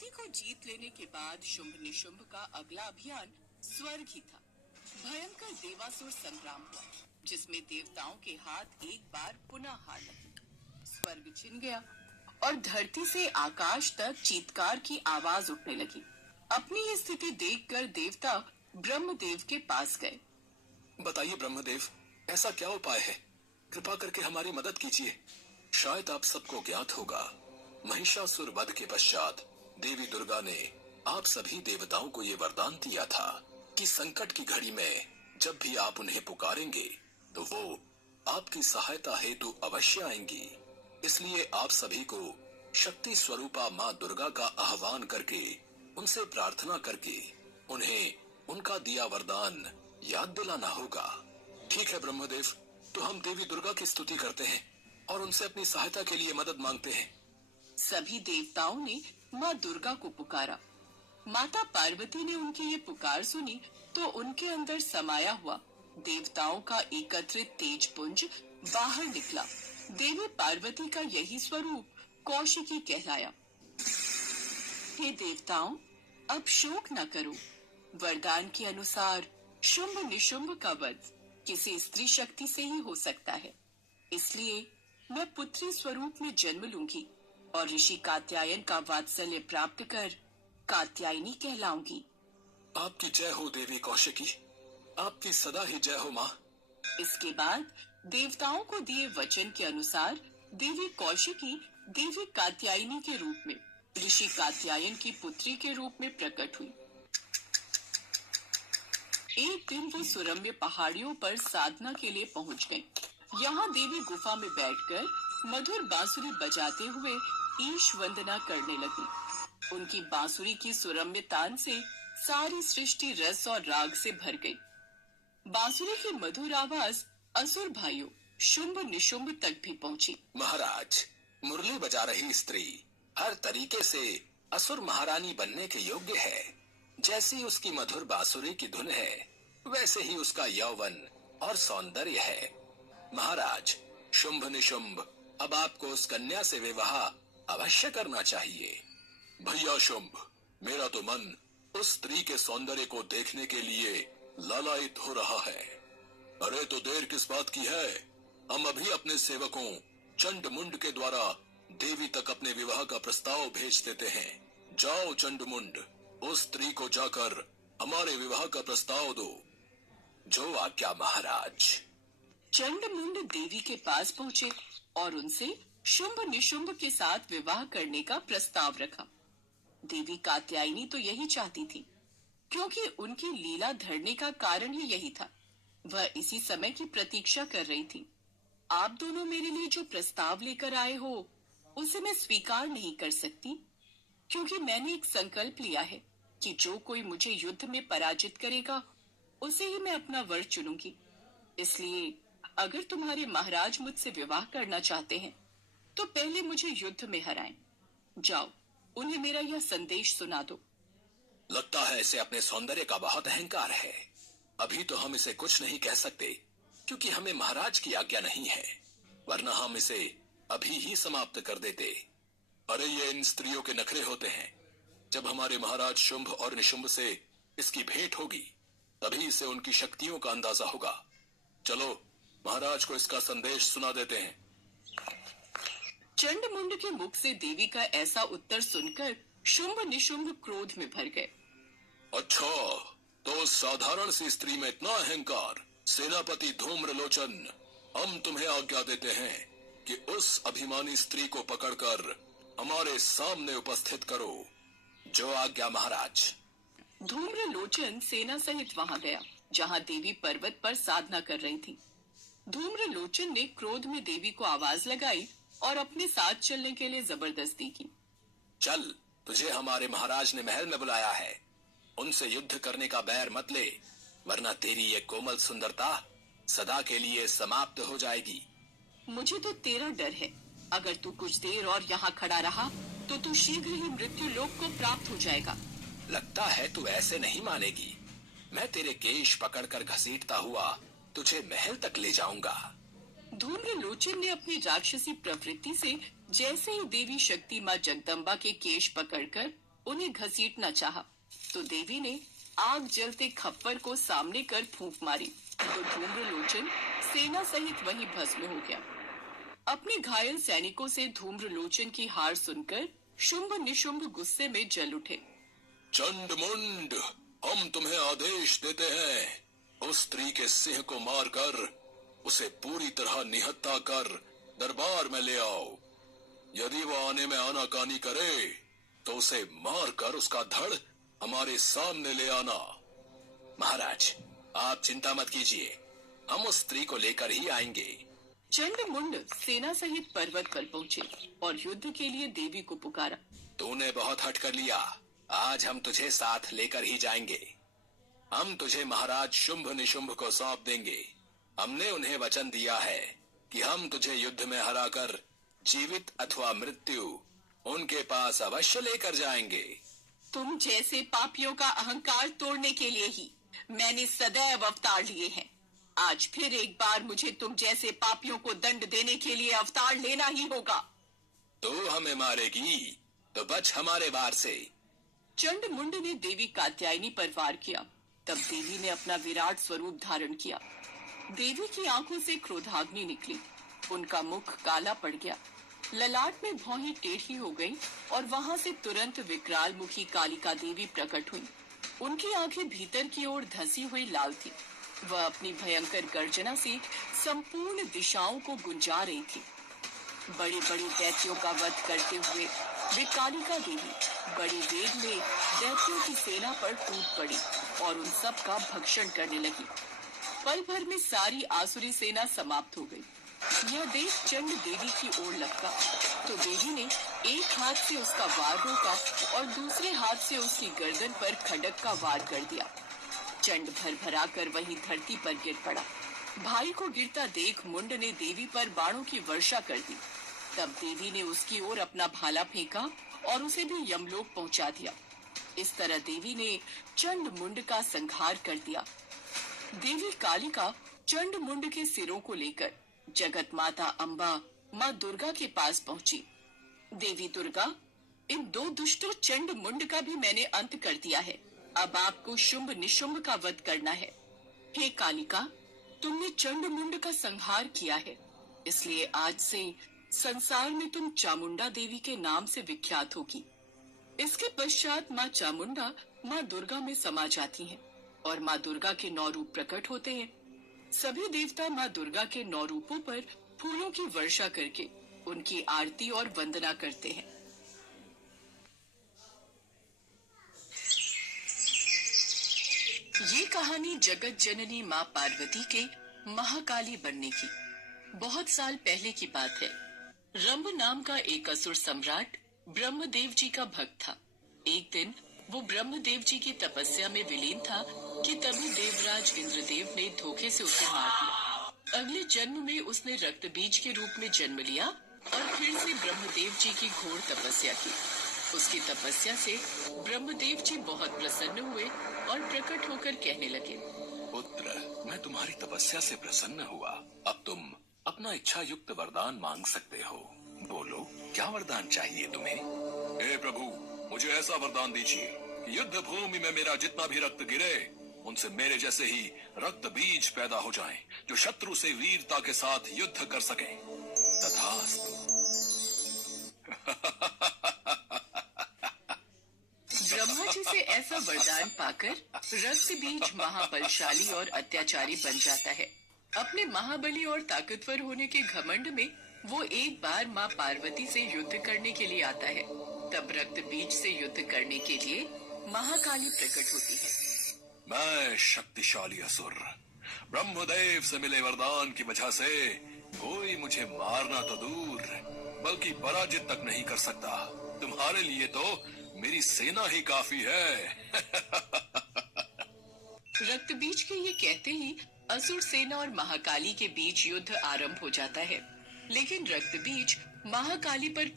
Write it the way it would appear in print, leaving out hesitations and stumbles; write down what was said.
शक्ति को जीत लेने के बाद शुंभ निशुंभ का अगला अभियान स्वर्ग ही था। भयंकर देवासुर संग्राम हुआ, जिसमें देवताओं के हाथ एक बार पुनः हार लगे। स्वर्ग छिन गया और धरती से आकाश तक चीत्कार की आवाज उठने लगी। अपनी ये स्थिति देखकर देवता ब्रह्मदेव के पास गए। बताइए ब्रह्मदेव, ऐसा क्या उपाय है? कृपा करके हमारी मदद कीजिए। शायद आप सबको ज्ञात होगा, महिषासुर वध के पश्चात देवी दुर्गा ने आप सभी देवताओं को ये वरदान दिया था कि संकट की घड़ी में जब भी आप उन्हें पुकारेंगे तो वो आपकी सहायता हेतु अवश्य आएंगी। इसलिए आप सभी को शक्ति स्वरूपा माँ दुर्गा का आह्वान करके उनसे प्रार्थना करके उन्हें उनका दिया वरदान याद दिलाना होगा। ठीक है ब्रह्मदेव, तो हम देवी दुर्गा की स्तुति करते हैं और उनसे अपनी सहायता के लिए मदद मांगते हैं। सभी देवताओं ने माँ दुर्गा को पुकारा। माता पार्वती ने उनकी ये पुकार सुनी तो उनके अंदर समाया हुआ देवताओं का एकत्रित तेज पुंज बाहर निकला। देवी पार्वती का यही स्वरूप कौशिकी कहलाया। हे देवताओं, अब शोक न करो। वरदान के अनुसार शुंभ निशुंभ का वध किसी स्त्री शक्ति से ही हो सकता है। इसलिए मैं पुत्री स्वरूप में जन्म लूंगी और ऋषि कात्यायन का वात्सल्य प्राप्त कर कात्यायनी कहलाऊंगी। आपकी जय हो देवी कौशिकी, आपकी सदा ही जय हो माँ। इसके बाद देवताओं को दिए वचन के अनुसार देवी कौशिकी देवी कात्यायनी के रूप में ऋषि कात्यायन की पुत्री के रूप में प्रकट हुई। एक दिन वो सुरम्य पहाड़ियों पर साधना के लिए पहुंच गईं। यहाँ देवी गुफा में बैठकर मधुर बांसुरी बजाते हुए ईश वंदना करने लगी। उनकी बांसुरी की सुरम्य तान से सारी सृष्टि रस और राग से भर गई। बांसुरी की मधुर आवाज असुर भाइयों शुंभ निशुंभ तक भी पहुंची। महाराज, मुरली बजा रही स्त्री हर तरीके से असुर महारानी बनने के योग्य है। जैसी उसकी मधुर बांसुरी की धुन है, वैसे ही उसका यौवन और सौंदर्य है। महाराज, शुंभ निशुंभ अब आपको उस कन्या से विवाह अवश्य करना चाहिए। भैया शुंभ, मेरा तो मन उस स्त्री के सौंदर्य को देखने के लिए लालायित हो रहा है। अरे तो देर किस बात की है? हम अभी अपने सेवकों चंड मुंड के द्वारा देवी तक अपने विवाह का प्रस्ताव भेज देते हैं। जाओ चंड मुंड, उस स्त्री को जाकर हमारे विवाह का प्रस्ताव दो। जो आज्ञा महाराज। चंड मुंड देवी के पास पहुँचे और उनसे शुंभ निशुंभ के साथ विवाह करने का प्रस्ताव रखा। देवी कात्यायनी तो यही चाहती थी, क्योंकि उनकी लीला धरने का कारण ही यही था। वह इसी समय की प्रतीक्षा कर रही थी। आप दोनों मेरे लिए जो प्रस्ताव लेकर आए हो उसे मैं स्वीकार नहीं कर सकती, क्योंकि मैंने एक संकल्प लिया है कि जो कोई मुझे युद्ध में पराजित करेगा उसे ही मैं अपना वर चुनूंगी। इसलिए अगर तुम्हारे महाराज मुझसे विवाह करना चाहते हैं तो पहले मुझे युद्ध में हराएं। जाओ, उन्हें मेरा यह संदेश सुना दो। लगता है इसे अपने सौंदर्य का बहुत अहंकार है। अभी तो हम इसे कुछ नहीं कह सकते, क्योंकि हमें महाराज की आज्ञा नहीं है, वरना हम इसे अभी ही समाप्त कर देते। अरे ये इन स्त्रियों के नखरे होते हैं। जब हमारे महाराज शुंभ और निशुंभ से इसकी भेंट होगी तभी इसे उनकी शक्तियों का अंदाजा होगा। चलो महाराज को इसका संदेश सुना देते हैं। चंड मुंड के मुख से देवी का ऐसा उत्तर सुनकर शुंभ निशुंभ क्रोध में भर गए। अच्छा, तो साधारण सी स्त्री में इतना अहंकार। सेनापति धूम्रलोचन, हम तुम्हें आज्ञा देते हैं कि उस अभिमानी स्त्री को पकड़कर हमारे सामने उपस्थित करो। जो आज्ञा महाराज। धूम्रलोचन सेना सहित वहां गया जहां देवी पर्वत पर साधना कर रही थी। धूम्रलोचन ने क्रोध में देवी को आवाज लगाई और अपने साथ चलने के लिए जबरदस्ती की। चल, तुझे हमारे महाराज ने महल में बुलाया है। उनसे युद्ध करने का बैर मत ले, वरना तेरी ये कोमल सुंदरता सदा के लिए समाप्त हो जाएगी। मुझे तो तेरा डर है। अगर तू कुछ देर और यहाँ खड़ा रहा तो तू शीघ्र ही मृत्यु लोक को प्राप्त हो जाएगा। लगता है तू ऐसे नहीं मानेगी। मैं तेरे केश पकड़कर घसीटता हुआ तुझे महल तक ले जाऊंगा। धूम्रलोचन ने अपनी राक्षसी प्रवृत्ति से जैसे ही देवी शक्ति माँ जगदम्बा के केश पकड़कर उन्हें घसीटना चाहा, तो देवी ने आग जलते खप्पर को सामने कर फूंक मारी, तो धूम्रलोचन सेना सहित वहीं भस्म हो गया। अपने घायल सैनिकों से धूम्रलोचन की हार सुनकर शुंभ निशुंभ गुस्से में जल उठे। चंडमुंड, हम तुम्हें आदेश देते हैं, उस स्त्री के सिंह को मारकर उसे पूरी तरह निहत्था कर दरबार में ले आओ। यदि वो आने में आनाकानी करे तो उसे मारकर उसका धड़ हमारे सामने ले आना। महाराज, आप चिंता मत कीजिए, हम उस स्त्री को लेकर ही आएंगे। चंडमुंड सेना सहित पर्वत पर पहुंचे और युद्ध के लिए देवी को पुकारा। तूने बहुत हट कर लिया, आज हम तुझे साथ लेकर ही जाएंगे। हम तुझे महाराज शुंभ निशुंभ को सौंप देंगे। हमने उन्हें वचन दिया है कि हम तुझे युद्ध में हराकर जीवित अथवा मृत्यु उनके पास अवश्य लेकर जाएंगे। तुम जैसे पापियों का अहंकार तोड़ने के लिए ही मैंने सदैव अवतार लिए हैं। आज फिर एक बार मुझे तुम जैसे पापियों को दंड देने के लिए अवतार लेना ही होगा। तो हमें मारेगी तो बच हमारे वार से। चंडमुंड ने देवी कात्यायनी पर वार किया। तब देवी ने अपना विराट स्वरूप धारण किया। देवी की आंखों से क्रोधाग्नि निकली, उनका मुख काला पड़ गया, ललाट में भौहें टेढ़ी हो गईं और वहां से तुरंत विकराल मुखी कालिका देवी प्रकट हुई। उनकी आंखें भीतर की ओर धंसी हुई लाल थी। वह अपनी भयंकर गर्जना से संपूर्ण दिशाओं को गुंजा रही थी। बड़े बड़े दैत्यों का वध करते हुए वे कालिका देवी बड़े वेग में दैत्यों की सेना पर टूट पड़ी और उन सब का भक्षण करने लगी। पल भर में सारी आसुरी सेना समाप्त हो गई। यह देख चंड देवी की ओर लपका तो देवी ने एक हाथ से उसका वार रोका और दूसरे हाथ से उसकी गर्दन पर खड्ग का वार कर दिया। चंड भरभरा कर वहीं धरती पर गिर पड़ा। भाई को गिरता देख मुंड ने देवी पर बाणों की वर्षा कर दी। तब देवी ने उसकी ओर अपना भाला फेंका और उसे भी यमलोक पहुंचा दिया। इस तरह देवी ने चंड मुंड का संहार कर दिया। देवी कालिका चंड मुंड के सिरों को लेकर जगत माता अम्बा माँ दुर्गा के पास पहुंची। देवी दुर्गा, इन दो दुष्टों चंड मुंड का भी मैंने अंत कर दिया है। अब आपको शुंभ निशुंभ का वध करना है। हे कालिका, तुमने चंड मुंड का संहार किया है, इसलिए आज से संसार में तुम चामुंडा देवी के नाम से विख्यात होगी। इसके पश्चात माँ चामुंडा माँ दुर्गा में समा जाती हैं और माँ दुर्गा के 9 रूप प्रकट होते हैं। सभी देवता माँ दुर्गा के 9 रूपों पर फूलों की वर्षा करके उनकी आरती और वंदना करते हैं। ये कहानी जगत जननी माँ पार्वती के महाकाली बनने की बहुत साल पहले की बात है। रंभ नाम का एक असुर सम्राट ब्रह्मदेव जी का भक्त था। एक दिन वो ब्रह्मदेव जी की तपस्या में विलीन था कि तभी देवराज इंद्रदेव ने धोखे से उसे मार दिया। अगले जन्म में उसने रक्त बीज के रूप में जन्म लिया और फिर से ब्रह्मदेव जी की घोर तपस्या की। उसकी तपस्या से ब्रह्मदेव जी बहुत प्रसन्न हुए और प्रकट होकर कहने लगे, पुत्र, मैं तुम्हारी तपस्या से प्रसन्न हुआ। अब तुम अपना इच्छा युक्त वरदान मांग सकते हो। बोलो, क्या वरदान चाहिए तुम्हें? हे प्रभु, मुझे ऐसा वरदान दीजिए कि युद्ध भूमि में मेरा जितना भी रक्त गिरे उनसे मेरे जैसे ही रक्त बीज पैदा हो जाएं, जो शत्रु से वीरता के साथ युद्ध कर सकें। तथास्तु। ब्रह्मा जी से ऐसा वरदान पाकर रक्त बीज महाबलशाली और अत्याचारी बन जाता है। अपने महाबली और ताकतवर होने के घमंड में वो एक बार माँ पार्वती से युद्ध करने के लिए आता है। तब रक्त बीज से युद्ध करने के लिए महाकाली प्रकट होती है। मैं शक्तिशाली असुर ब्रह्मदेव से मिले वरदान की वजह से कोई मुझे मारना तो दूर बल्कि पराजित तक नहीं कर सकता। तुम्हारे लिए तो मेरी सेना ही काफी है। रक्त बीज के ये कहते ही असुर सेना और महाकाली के बीच युद्ध आरंभ हो जाता है। लेकिन रक्त बीज महाकाली पर